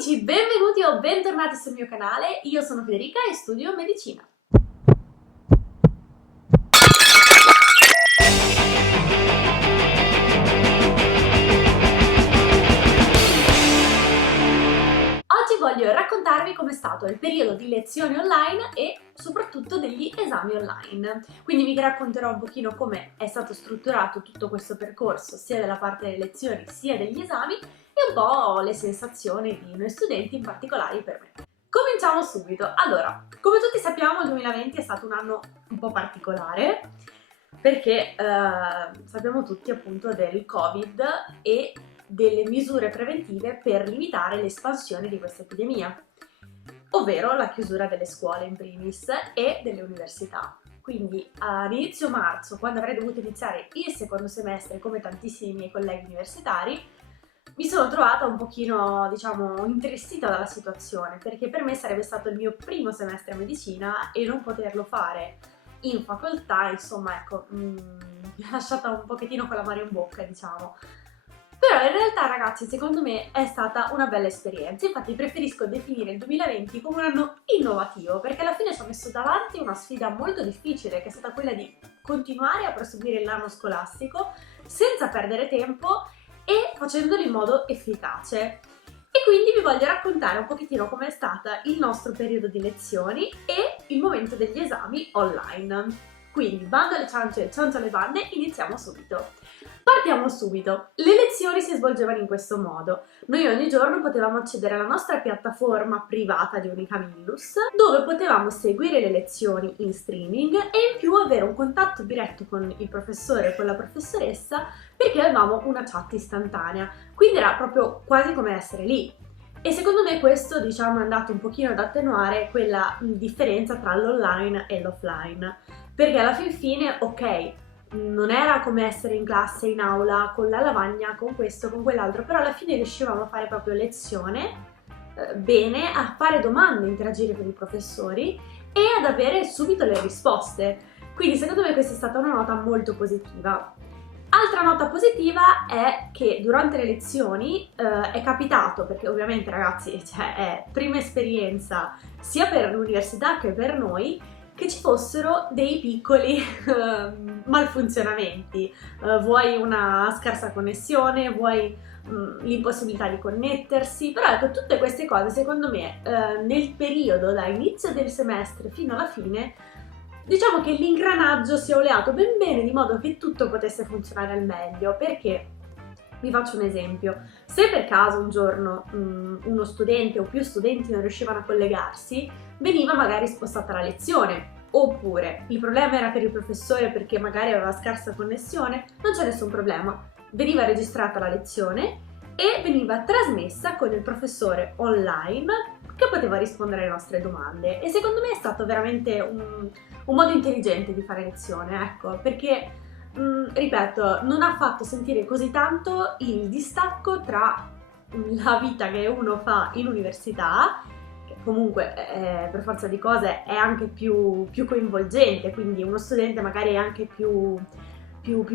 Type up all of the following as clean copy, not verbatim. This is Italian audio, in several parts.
amici, benvenuti o bentornati sul mio canale, io sono Federica e studio medicina. Oggi voglio raccontarvi com'è stato il periodo di lezioni online e soprattutto degli esami online. Quindi vi racconterò un pochino come è stato strutturato tutto questo percorso, sia della parte delle lezioni sia degli esami, e un po' le sensazioni di noi studenti, in particolare per me. Cominciamo subito. Allora, come tutti sappiamo, il 2020 è stato un anno un po' particolare perché sappiamo tutti appunto del Covid e delle misure preventive per limitare l'espansione di questa epidemia, ovvero la chiusura delle scuole in primis e delle università. Quindi all'inizio marzo, quando avrei dovuto iniziare il secondo semestre, come tantissimi miei colleghi universitari, mi sono trovata un pochino, diciamo, intristita dalla situazione, perché per me sarebbe stato il mio primo semestre a medicina e non poterlo fare in facoltà, insomma, ecco, mi ha lasciata un pochettino con l'amaro in bocca, diciamo. Però in realtà, ragazzi, secondo me è stata una bella esperienza. Infatti preferisco definire il 2020 come un anno innovativo, perché alla fine ci ho messo davanti una sfida molto difficile, che è stata quella di continuare a proseguire l'anno scolastico senza perdere tempo e facendolo in modo efficace. E quindi vi voglio raccontare un pochettino com'è stato il nostro periodo di lezioni e il momento degli esami online. Quindi, bando alle ciance, ciancio alle bande, iniziamo subito. Partiamo subito. Le lezioni si svolgevano in questo modo. Noi ogni giorno potevamo accedere alla nostra piattaforma privata di Unicamillus, dove potevamo seguire le lezioni in streaming e in più avere un contatto diretto con il professore o con la professoressa, perché avevamo una chat istantanea. Quindi era proprio quasi come essere lì. E secondo me questo, diciamo, è andato un pochino ad attenuare quella differenza tra l'online e l'offline. Perché alla fin fine, ok, non era come essere in classe, in aula, con la lavagna, con questo, con quell'altro, però alla fine riuscivamo a fare proprio lezione, bene, a fare domande, interagire con i professori e ad avere subito le risposte. Quindi secondo me questa è stata una nota molto positiva. Altra nota positiva è che durante le lezioni è capitato, perché ovviamente ragazzi, cioè, è prima esperienza sia per l'università che per noi, che ci fossero dei piccoli malfunzionamenti, vuoi una scarsa connessione, vuoi l'impossibilità di connettersi, però ecco, tutte queste cose secondo me nel periodo da inizio del semestre fino alla fine, diciamo che l'ingranaggio si è oleato ben bene di modo che tutto potesse funzionare al meglio. Perché vi faccio un esempio: se per caso un giorno uno studente o più studenti non riuscivano a collegarsi, veniva magari spostata la lezione, oppure il problema era per il professore perché magari aveva scarsa connessione, non c'è nessun problema, veniva registrata la lezione e veniva trasmessa con il professore online che poteva rispondere alle nostre domande. E secondo me è stato veramente un modo intelligente di fare lezione, ecco, perché ripeto, non ha fatto sentire così tanto il distacco tra la vita che uno fa in università, che comunque per forza di cose è anche più coinvolgente, quindi uno studente magari è anche più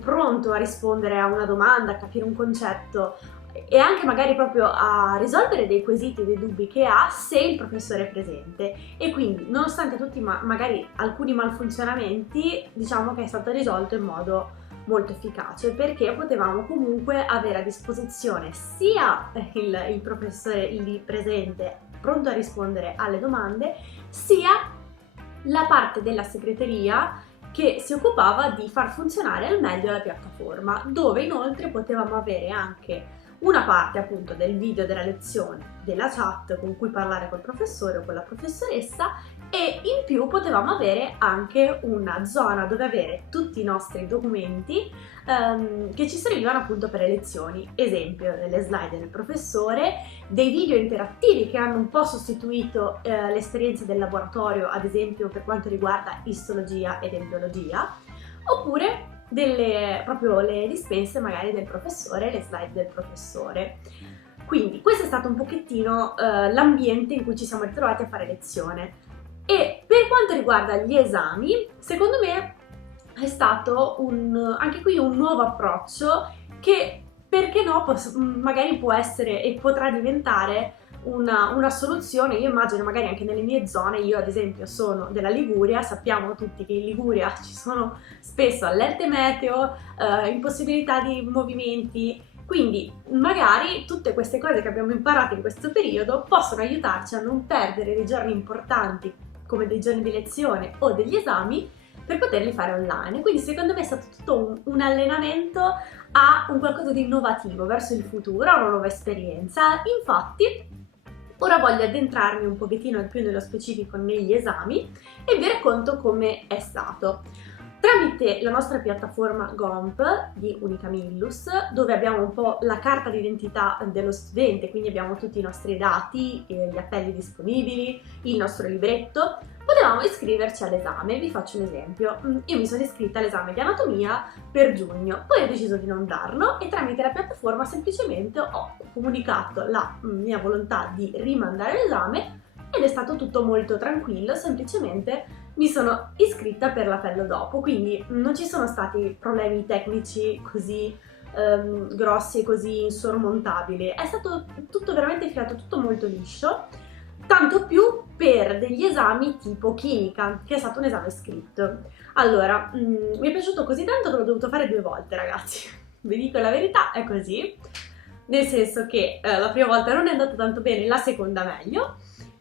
pronto a rispondere a una domanda, a capire un concetto e anche magari proprio a risolvere dei quesiti, dei dubbi che ha se il professore è presente. E quindi, nonostante tutti magari alcuni malfunzionamenti, diciamo che è stato risolto in modo molto efficace, perché potevamo comunque avere a disposizione sia il professore lì presente pronto a rispondere alle domande, sia la parte della segreteria che si occupava di far funzionare al meglio la piattaforma, dove inoltre potevamo avere anche una parte appunto del video della lezione, della chat con cui parlare col professore o con la professoressa, e in più potevamo avere anche una zona dove avere tutti i nostri documenti che ci servivano appunto per le lezioni, esempio delle slide del professore, dei video interattivi che hanno un po' sostituito l'esperienza del laboratorio, ad esempio per quanto riguarda istologia ed embriologia, oppure proprio le dispense magari del professore, le slide del professore. Quindi questo è stato un pochettino l'ambiente in cui ci siamo ritrovati a fare lezione. E per quanto riguarda gli esami, secondo me è stato anche qui un nuovo approccio che, perché no, magari può essere e potrà diventare una soluzione. Io immagino magari anche nelle mie zone, io ad esempio sono della Liguria, sappiamo tutti che in Liguria ci sono spesso allerte meteo, impossibilità di movimenti, quindi magari tutte queste cose che abbiamo imparato in questo periodo possono aiutarci a non perdere dei giorni importanti come dei giorni di lezione o degli esami per poterli fare online. Quindi secondo me è stato tutto un allenamento a un qualcosa di innovativo verso il futuro, a una nuova esperienza. Infatti ora voglio addentrarmi un pochettino più nello specifico negli esami e vi racconto come è stato. Tramite la nostra piattaforma GOMP di Unicamillus, dove abbiamo un po' la carta d'identità dello studente, quindi abbiamo tutti i nostri dati, gli appelli disponibili, il nostro libretto, potevamo iscriverci all'esame. Vi faccio un esempio: io mi sono iscritta all'esame di anatomia per giugno, poi ho deciso di non darlo e tramite la piattaforma semplicemente ho comunicato la mia volontà di rimandare l'esame ed è stato tutto molto tranquillo, semplicemente mi sono iscritta per l'appello dopo, quindi non ci sono stati problemi tecnici così grossi e così insormontabili. È stato tutto veramente filato, tutto molto liscio, tanto più per degli esami tipo chimica, che è stato un esame scritto. Allora, mi è piaciuto così tanto che l'ho dovuto fare 2 volte, ragazzi. Vi dico la verità, è così. Nel senso che la prima volta non è andata tanto bene, la seconda meglio.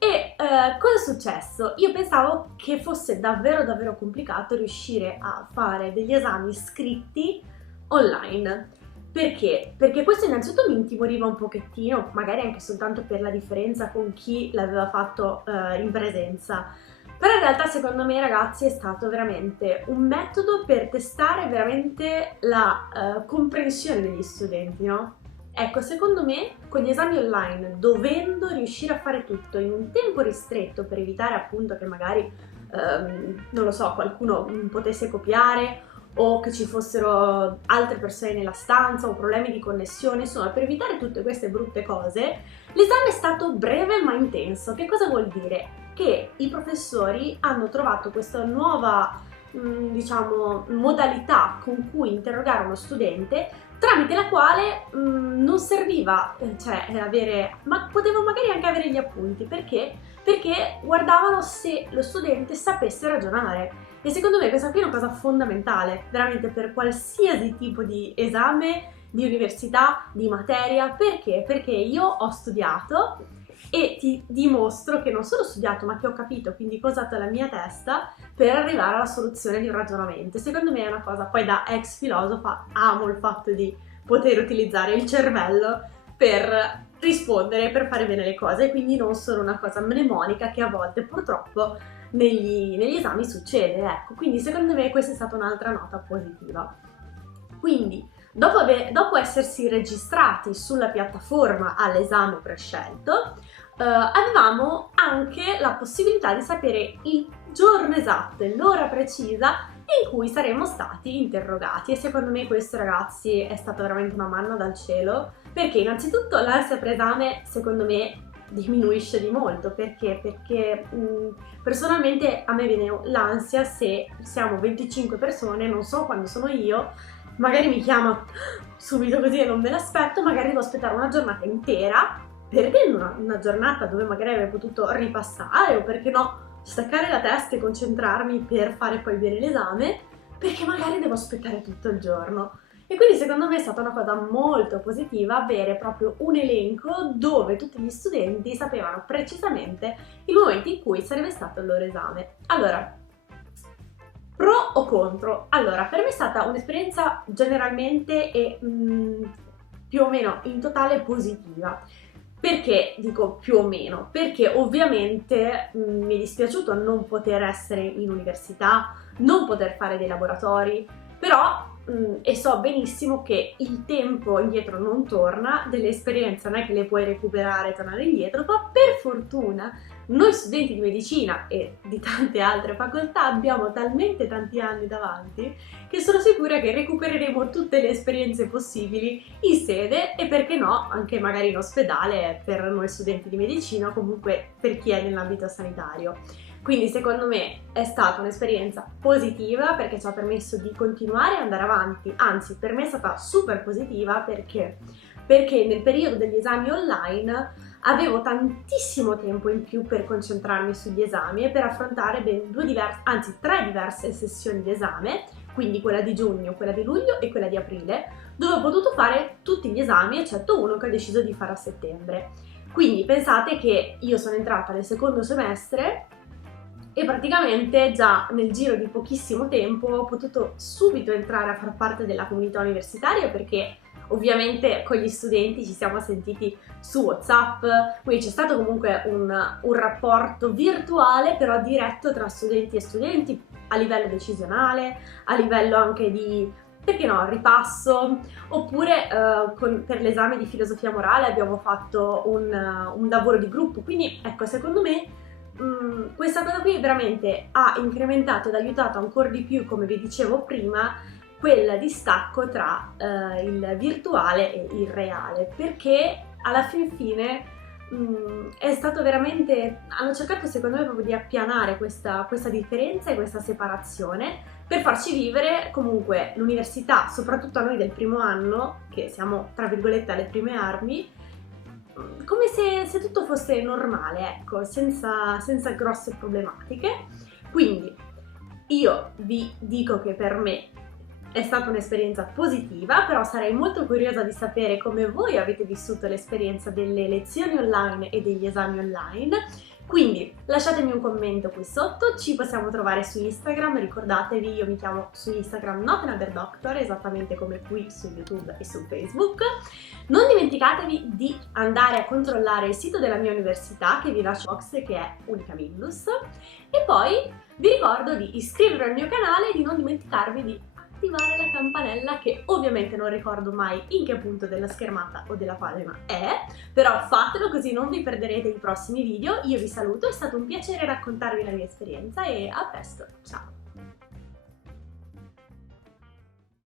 E cosa è successo? Io pensavo che fosse davvero davvero complicato riuscire a fare degli esami scritti online. Perché? Perché questo innanzitutto mi intimoriva un pochettino, magari anche soltanto per la differenza con chi l'aveva fatto in presenza. Però in realtà secondo me, ragazzi, è stato veramente un metodo per testare veramente la comprensione degli studenti, no? Ecco, secondo me con gli esami online, dovendo riuscire a fare tutto in un tempo ristretto per evitare appunto che magari, non lo so, qualcuno potesse copiare o che ci fossero altre persone nella stanza o problemi di connessione, insomma per evitare tutte queste brutte cose, l'esame è stato breve ma intenso. Che cosa vuol dire? Che i professori hanno trovato questa nuova, diciamo, modalità con cui interrogare uno studente, tramite la quale non serviva avere, ma potevo magari anche avere gli appunti. Perché? Perché guardavano se lo studente sapesse ragionare. E secondo me questa qui è una cosa fondamentale, veramente, per qualsiasi tipo di esame, di università, di materia. Perché? Perché io ho studiato e ti dimostro che non solo ho studiato ma che ho capito, quindi ho usato la mia testa per arrivare alla soluzione di un ragionamento. Secondo me è una cosa, poi da ex filosofa amo il fatto di poter utilizzare il cervello per rispondere, per fare bene le cose, quindi non solo una cosa mnemonica che a volte purtroppo negli esami succede, ecco. Quindi secondo me questa è stata un'altra nota positiva. Quindi dopo essersi registrati sulla piattaforma all'esame prescelto, avevamo anche la possibilità di sapere il giorno esatto e l'ora precisa in cui saremmo stati interrogati. E secondo me questo, ragazzi, è stata veramente una manna dal cielo, perché innanzitutto l'ansia preesame secondo me diminuisce di molto. Perché? Perché personalmente a me viene l'ansia se siamo 25 persone, non so quando sono io, magari mi chiama subito così e non me l'aspetto, magari devo aspettare una giornata intera, perché una giornata dove magari avrei potuto ripassare, o perché no, staccare la testa e concentrarmi per fare poi bene l'esame, perché magari devo aspettare tutto il giorno. E quindi secondo me è stata una cosa molto positiva avere proprio un elenco dove tutti gli studenti sapevano precisamente il momento in cui sarebbe stato il loro esame. Allora, pro o contro? Allora, per me è stata un'esperienza generalmente e più o meno in totale positiva. Perché dico più o meno? Perché ovviamente mi è dispiaciuto non poter essere in università, non poter fare dei laboratori, però e so benissimo che il tempo indietro non torna, delle esperienze non è che le puoi recuperare e tornare indietro, ma per fortuna noi studenti di medicina e di tante altre facoltà abbiamo talmente tanti anni davanti che sono sicura che recupereremo tutte le esperienze possibili in sede e, perché no, anche magari in ospedale per noi studenti di medicina o comunque per chi è nell'ambito sanitario. Quindi secondo me è stata un'esperienza positiva perché ci ha permesso di continuare e andare avanti, anzi per me è stata super positiva perché nel periodo degli esami online avevo tantissimo tempo in più per concentrarmi sugli esami e per affrontare ben tre diverse sessioni di esame, quindi quella di giugno, quella di luglio e quella di aprile, dove ho potuto fare tutti gli esami eccetto uno che ho deciso di fare a settembre. Quindi pensate che io sono entrata nel secondo semestre e praticamente già nel giro di pochissimo tempo ho potuto subito entrare a far parte della comunità universitaria, perché ovviamente con gli studenti ci siamo sentiti su WhatsApp, quindi c'è stato comunque un rapporto virtuale però diretto tra studenti e studenti a livello decisionale, a livello anche di, perché no, ripasso, oppure per l'esame di filosofia morale abbiamo fatto un lavoro di gruppo, quindi ecco, secondo me questa cosa qui veramente ha incrementato ed aiutato ancora di più, come vi dicevo prima, quel distacco tra il virtuale e il reale, perché alla fine è stato veramente, hanno cercato secondo me proprio di appianare questa differenza e questa separazione per farci vivere comunque l'università, soprattutto a noi del primo anno, che siamo tra virgolette alle prime armi, come se tutto fosse normale, ecco, senza grosse problematiche. Quindi io vi dico che per me è stata un'esperienza positiva, però sarei molto curiosa di sapere come voi avete vissuto l'esperienza delle lezioni online e degli esami online. Quindi lasciatemi un commento qui sotto, ci possiamo trovare su Instagram, ricordatevi io mi chiamo su Instagram Not Another Doctor, esattamente come qui su YouTube e su Facebook. Non dimenticatevi di andare a controllare il sito della mia università che vi lascio in box, che è Unica Mindus, e poi vi ricordo di iscrivervi al mio canale e di non dimenticarvi di attivare la campanella, che ovviamente non ricordo mai in che punto della schermata o della pagina è, però fatelo così non vi perderete i prossimi video. Io vi saluto, è stato un piacere raccontarvi la mia esperienza e a presto, ciao!